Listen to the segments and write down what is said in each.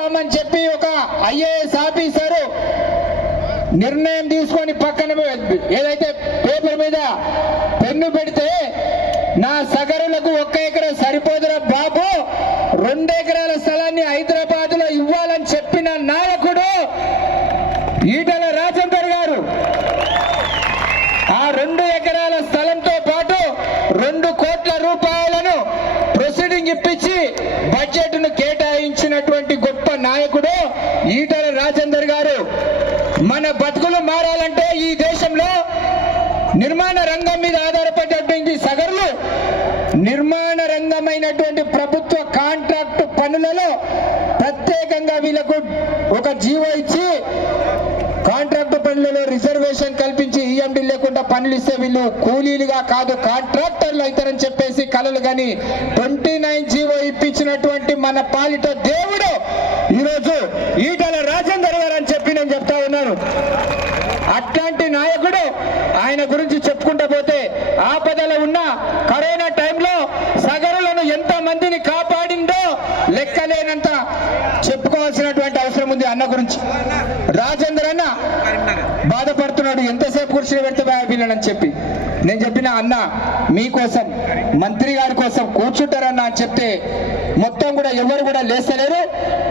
చేస్తామని చెప్పి ఒక ఐఏఎస్ ఆఫీసరు నిర్ణయం తీసుకొని పక్కన ఏదైతే పేపర్ మీద పెన్ను పెడితే నా సగరులకు ఒక్క ఎకరా సరిపోదురా బాబు రెండు ఎకరాల స్థలాన్ని ఐదు లో ఇవ్వాలని చెప్పిన నాయకుడు ఈటల రాజేందర్ గారు ఆ రెండు ఎకరాల స్థలంతో పాటు రెండు కోట్ల రూపాయలను ప్రొసీడింగ్ ఇప్పించి బడ్జెట్ను కేటాయించినటువంటి గొప్ప నాయకుడు ఈటల రాజేందర్ గారు మన బతుకులు మారాలంటే ఈ దేశంలో నిర్మాణ రంగం మీద ఆధారపడేటువంటి సగర్లు నిర్మాణ రంగమైనటువంటి ప్రభుత్వ కాంట్రాక్ట్ పనులలో ప్రత్యేకంగా వీళ్ళకు ఒక జీవో ఇచ్చి కాంట్రాక్ట్ పనులలో రిజర్వేషన్ కల్పించి ఈఎండి లేకుండా పనులు ఇస్తే వీళ్ళు కూలీలుగా కాదు కాంట్రాక్టర్లు అవుతారని చెప్పేసి కలలు కానీ ట్వంటీ నైన్ జీవో ఇప్పించినటువంటి మన పాలిట దేవుడు ఈరోజు ఈటల రాజేందర్ గారు అని చెప్పి నేను చెప్తా ఉన్నాను అట్లాంటి నాయకుడు ఆయన గురించి చెప్పుకుంటూ పోతే ఆపదలో ఉన్న కరోనా టైంలో సగరులను ఎంత మందిని కాపాడిందో లెక్కలేనంత చెప్పుకోవాల్సినటువంటి అవసరం ఉంది అన్న గురించి రాజేందర్ అన్న బాధపడుతున్నాడు ఎంతసేపు కూర్చుని పెడితే పిల్లలని చెప్పి. నేను చెప్పిన అన్న మీకోసం మంత్రి గారి కోసం కూర్చుంటారన్న అని చెప్తే మొత్తం కూడా ఎవరు కూడా లేస్తలేరు.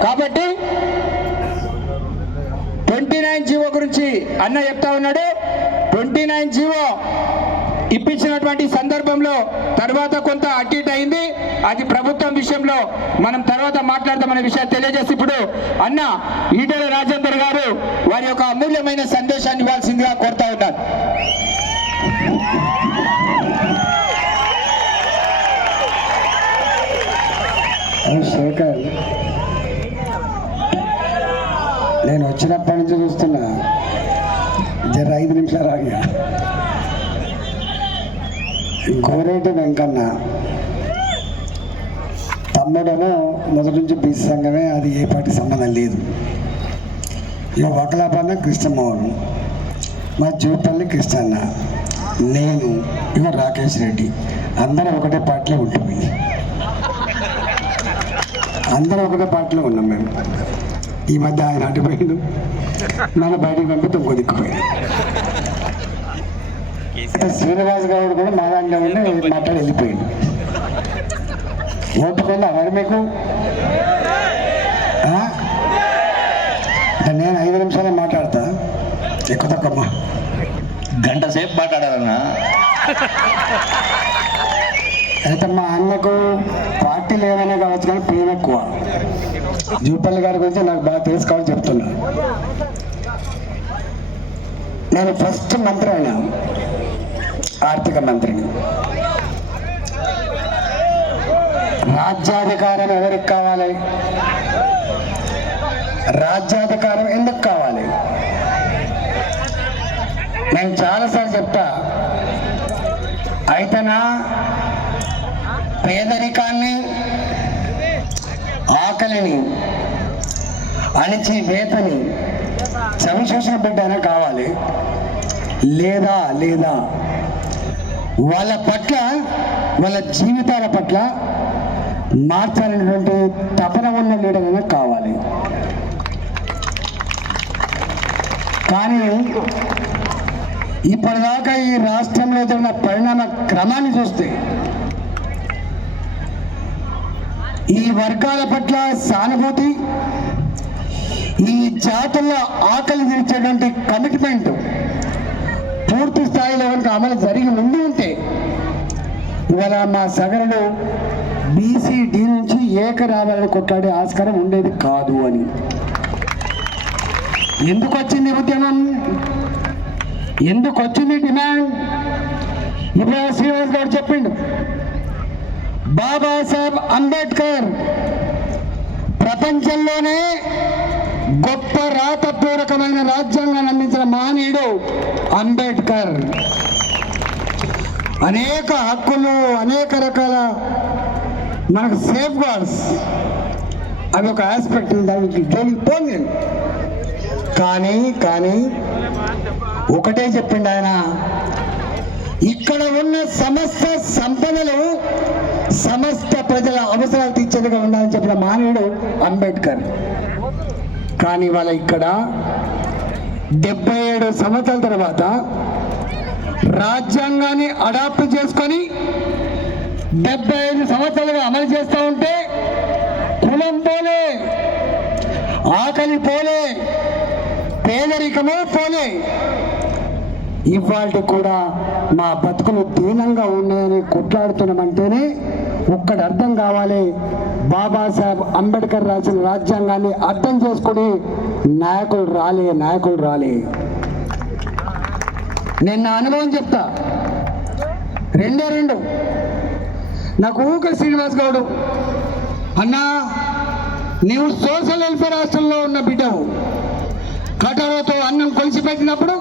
కాబట్టి ట్వంటీ నైన్ జీవో గురించి అన్న చెప్తా ఉన్నాడు. ట్వంటీ నైన్ జీవో ఇప్పించినటువంటి సందర్భంలో తర్వాత కొంత అటు అయింది. అది ప్రభుత్వం విషయంలో మనం తర్వాత మాట్లాడతామనే విషయాన్ని తెలియజేసి ఇప్పుడు అన్న ఈటల రాజేందర్ గారు వారి యొక్క అమూల్యమైన సందేశాన్ని ఇవ్వాల్సిందిగా కోరుతా ఉన్నారు శేఖర్. నేను వచ్చినప్పటి నుంచి చూస్తున్నా. జర ఐదు నిమిషాలు ఆగా. గోరేటి వెంకన్న. తమ్ముడేమో మొదటి నుంచి బీసీ సంఘమే అది ఏ పార్టీ సంబంధం లేదు. ఇక వకలాపన్న కృష్ణమోహన్ మా జూపల్లి కృష్ణన్న నేను ఇక రాకేష్ రెడ్డి అందరం ఒకటే పార్టీలో ఉంటుంది అందరం ఒకటే పార్టీలో ఉన్నాం మేము. ఈ మధ్య ఆయన అటుపోయిండు మన బయటికి పంపి ఇంకో దిక్కుపోయింది శ్రీనివాస్ గౌడ్ కూడా మా దాంట్లో ఉండి మాట్లాడి వెళ్ళిపోయింది ఓటుకుందా మరి మీకు? నేను ఐదు నిమిషాలు మాట్లాడతా. ఎక్కువ తక్కువ గంట సేపు మాట్లాడాలన్నా? అయితే మా అన్నకు పార్టీలు ఏమైనా కావచ్చు కానీ ప్రేమ ఎక్కువ. జూపల్లి గారి గురించి నాకు బాగా తెలుసు కాబట్టి చెప్తున్నా. నేను ఫస్ట్ మంత్రి అయినా ఆర్థిక మంత్రిని. రాజ్యాధికారం ఎవరికి కావాలి? రాజ్యాధికారం ఎందుకు కావాలి? నేను చాలాసార్లు చెప్తా. అయితేనా? పేదరికాన్ని ఆకలిని అణిచి వేతని చవిచూసిన బిడ్డనే కావాలి. లేదా లేదా? వాళ్ళ పట్ల వాళ్ళ జీవితాల పట్ల మార్చాలనేటువంటి తపన ఉన్న లీడర్ అయినా కావాలి. కానీ ఇప్పటిదాకా ఈ రాష్ట్రంలో జరిగిన పరిణామ క్రమాన్ని చూస్తే ఈ వర్గాల పట్ల సానుభూతి ఈ జాతుల్లో ఆకలి తీర్చేటువంటి కమిట్మెంట్ పూర్తి స్థాయిలో కనుక అమలు జరిగి ఉండి ఉంటే ఇవాళ మా సగరుడు బీసీ డి నుంచి ఏక రావాలని కొట్లాడే ఆస్కారం ఉండేది కాదు అని. ఎందుకు వచ్చింది ఉద్యమం? ఎందుకు వచ్చింది డిమాండ్? ఇప్పుడు శ్రీనివాస్ గారు చెప్పిండు. బాబాసాహెబ్ అంబేద్కర్ ప్రపంచంలోనే గొప్ప రాతపూర్వకమైన రాజ్యాంగాన్ని అందించిన మహనీయుడు అంబేద్కర్. అనేక హక్కులు అనేక రకాల మనకు సేఫ్ గార్డ్స్ అవి ఒక ఆస్పెక్ట్ దానికి జోలికి పోను నేను. కానీ కానీ ఒకటే చెప్పిండు ఆయన. ఇక్కడ ఉన్న సమస్త సంపదలు సమస్త ప్రజల అవసరాలు తీర్చేదిగా ఉండాలని చెప్పిన మానవుడు అంబేద్కర్. కానీ వాళ్ళ ఇక్కడ డెబ్బై ఏడు సంవత్సరాల తర్వాత రాజ్యాంగాన్ని అడాప్ట్ చేసుకొని డెబ్బై ఐదు సంవత్సరాలుగా అమలు చేస్తూ ఉంటే కులం పోలే ఆకలి పోలే పేదరికమే పోలే. ఇవాళ కూడా మా బతుకులు దీనంగా ఉన్నాయని కొట్లాడుతున్నామంటేనే ఒక్కటి అర్థం కావాలి. బాబాసాహెబ్ అంబేద్కర్ రాసిన రాజ్యాంగాన్ని అర్థం చేసుకుని నాయకులు రాలే నాయకులు రాలే. నేను నా అనుభవం చెప్తా. రెండే రెండు. నాకు ఊక శ్రీనివాస్ గౌడు. అన్నా నీవు సోషల్ వెల్ఫేర్ హాస్టల్లో ఉన్న బిడ్డవు. కటారోతో అన్నం కొలిసి పెట్టినప్పుడు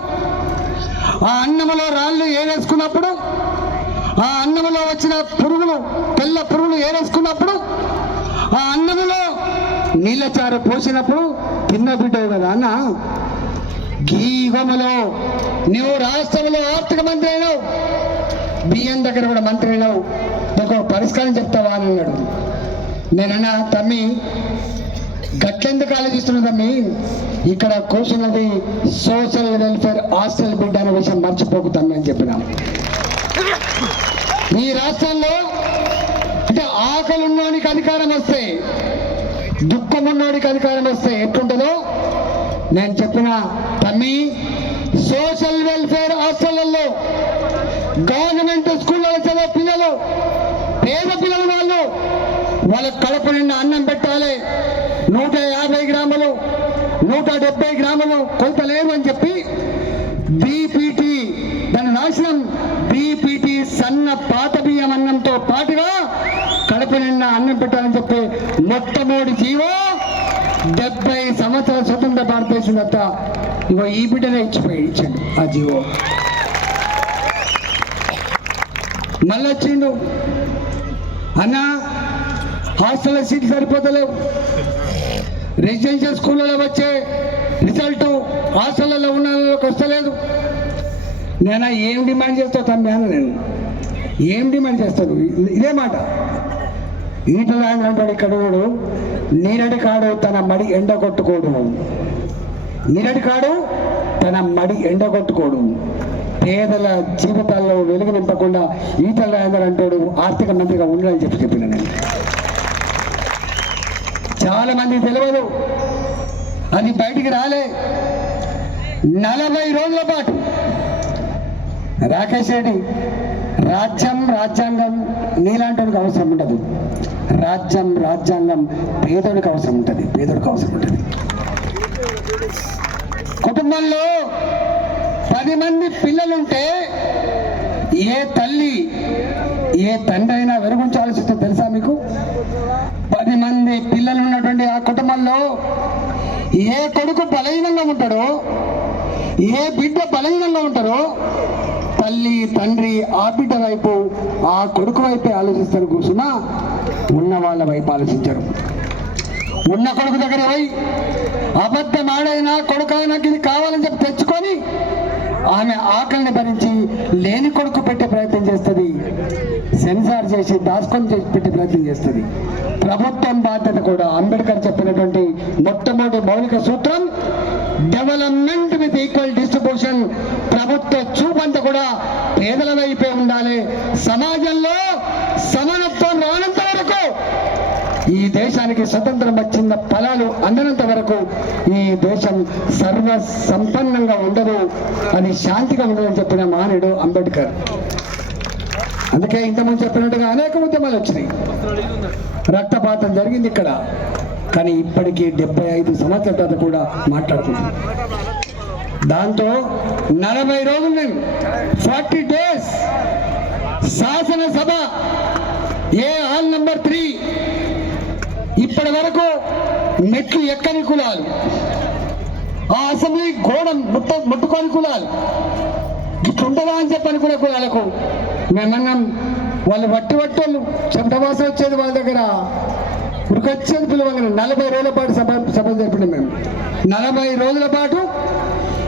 ఆ అన్నములో రాళ్ళు ఏరేసుకున్నప్పుడు ఆ అన్నములో వచ్చిన పురుగులు తెల్ల పురుగులు ఏరేసుకున్నప్పుడు ఆ అన్నములో నీళ్ళచారు పోసినప్పుడు తిన్న బిడ్డవు కదా అన్న. ఈ నువ్వు రాష్ట్రంలో ఆర్థిక మంత్రి అయినావు. బియ్యం దగ్గర కూడా మంత్రి అయినావు. ఒక పరిష్కారం చెప్తావా అని అన్నాడు. నేనన్నా తమ్మి గట్లెందుకు ఆలోచిస్తున్నా తమ్మి? ఇక్కడ కూర్చున్నది సోషల్ వెల్ఫేర్ హాస్టల్ బిడ్డ అనే విషయం మర్చిపోకు తమ్మి అని చెప్పిన. ఈ రాష్ట్రంలో అంటే ఆకలి అధికారం వస్తే దుఃఖం ఉన్నోడికి అధికారం వస్తే ఎట్లుంటుందో నేను చెప్పిన తమ్మి సోషల్ వెల్ఫేర్ హాస్టళ్ళలో గవర్నమెంట్ స్కూల్ చదివే పిల్లలు పేద పిల్లలు వాళ్ళు వాళ్ళ కడప నిండా అన్నం పెట్టాలి. నూట యాభై గ్రాములు నూట డెబ్బై గ్రాములు కొలత లేవు అని చెప్పి బీపీటీ దాని నాశనం. బీపీటీ సన్న పాత బియ్యం అన్నంతో పాటుగా కడప నిండా అన్నం పెట్టాలని చెప్పి మొట్టమొదటి జీవో డెబ్బై సంవత్సరాల స్వతంత్ర భారతదేశం తర్వాత ఇగో ఈ బిడ్డనే ఇచ్చిపోయి ఇచ్చాడు ఆ జీవో. మళ్ళీ వచ్చిండు అన్నా హాస్టల్ సీట్లు సరిపోతలేవు. రెసిడెన్షియల్ స్కూళ్ళలో వచ్చే రిజల్ట్ హాస్టల్లో ఉన్న వస్తలేదు. నేను ఏం డిమాండ్ చేస్తావు తమ్మి అన్న నేను? ఏం డిమాండ్ చేస్తాను? ఇదే మాట. ఈటల రాజేంద్ర అంటాడు ఇక్కడ ఉన్నాడు నీరడి కాడు తన మడి ఎండగొట్టుకోడు. నీరడి కాడు తన మడి ఎండగొట్టుకోడు. పేదల జీవితాల్లో వెలుగు నింపకుండా ఈతల రాజేంద్ర అంటాడు ఆర్థిక మంత్రిగా ఉండాలని చెప్పి చెప్పిన నేను. చాలా మంది తెలియదు అది బయటికి రాలే. నలభై రోజుల పాటు రాకేష్ రెడ్డి రాజ్యం రాజ్యాంగం నీలాంటికి అవసరం ఉండదు. రాజ్యం రాజ్యాంగం పేదోడికి అవసరం ఉంటుంది. పేదోడికి అవసరం ఉంటుంది. కుటుంబంలో పది మంది పిల్లలుంటే ఏ తల్లి ఏ తండ్రి అయినా వెలుగుంచాల్సి తెలుసా మీకు? పది మంది పిల్లలు ఉన్నటువంటి ఆ కుటుంబంలో ఏ కొడుకు బలహీనంగా ఉంటాడో ఏ బిడ్డ బలహీనంగా ఉంటారో తల్లి తండ్రి ఆ బిడ్డ వైపు ఆ కొడుకు వైపే ఆలోచిస్తారు కూర్చున్నా ఉన్న వాళ్ళ వైపు ఆలోచించరు. ఉన్న కొడుకు దగ్గర పోయి అబద్ధం ఆడైనా కొడుకు నాకు ఇది కావాలని చెప్పి తెచ్చుకొని ఆమె ఆకలిని భరించి లేని కొడుకు పెట్టే ప్రయత్నం చేస్తుంది. సెన్సార్ చేసి దాచుకొని చేసి పెట్టే ప్రయత్నం చేస్తుంది. ప్రభుత్వం బాధ్యత కూడా అంబేద్కర్ చెప్పినటువంటి మొట్టమొదటి మౌలిక సూత్రం డెవలప్మెంట్ విత్ ఈక్వల్ డిస్ట్రిబ్యూషన్ ప్రభుత్వ చూపంతా కూడా పేదల వైపే ఉండాలి. సమాజంలో సమానత్వం రానంత వరకు ఈ దేశానికి స్వతంత్రం వచ్చిన ఫలాలు అందనంత వరకు ఈ దేశం సర్వ సంపన్నంగా ఉండదు అది శాంతిగా ఉండదని చెప్పిన మహనీయుడు అంబేద్కర్. అందుకే ఇంతకుముందు చెప్పినట్టుగా అనేక ఉద్యమాలు వచ్చినాయి. రక్తపాతం జరిగింది ఇక్కడ. కానీ ఇప్పటికీ డెబ్బై ఐదు సంవత్సరాల తర్వాత కూడా మాట్లాడుతున్నాం. దాంతో నలభై రోజులు మేము ఫార్టీ డేస్ శాసనసభ ఏ హాల్ నంబర్ త్రీ ఇప్పటి వరకు మెట్లు ఎక్కని కులాలు ఆ అసెంబ్లీ గోడ ముట్ట ముట్టుకొని కులాలు ఇట్లుంటుందా అని చెప్పని కూడా కులాలకు మేమన్నాం వాళ్ళు వట్టి వట్టోళ్ళు చెమటవాస వచ్చేది వాళ్ళ దగ్గర. ఉరికొచ్చేది పిలవగలం నలభై రోజుల పాటు సభ సభ జరిపినాం మేము. నలభై రోజుల పాటు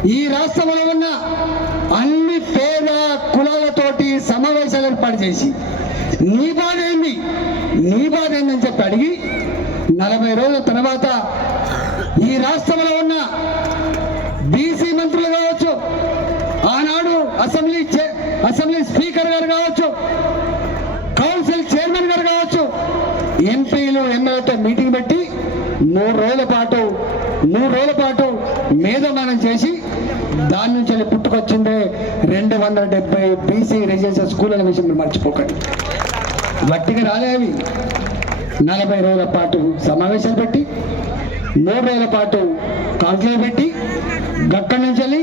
ఈ రాష్ట్రంలో ఉన్న అన్ని పేద కులాలతోటి సమావేశాలు ఏర్పాటు చేసి నీ బాధ ఏంది? నీ బాధ ఏందని చెప్పి అడిగి నలభై రోజుల తర్వాత ఈ రాష్ట్రంలో ఉన్న బీసీ మంత్రులు కావచ్చు ఆనాడు అసెంబ్లీ చే- అసెంబ్లీ స్పీకర్ గారు కావచ్చు కౌన్సిల్ చైర్మన్ గారు కావచ్చు ఎంపీలు ఎమ్మెల్యేతో మీటింగ్ పెట్టి మూడు రోజుల పాటు మూడు రోజుల పాటు మేధమానం చేసి దాని నుంచి వెళ్ళి పుట్టుకొచ్చిందే రెండు వందల డెబ్బై బీసీ రెసిడెన్షియల్ స్కూల్ అనే విషయం మీరు మర్చిపోకండి. వట్టిగా రాలేవి నలభై రోజుల పాటు సమావేశాలు పెట్టి మూడు రోజుల పాటు కాన్క్లేవ్ పెట్టి గక్కడి నుంచి వెళ్ళి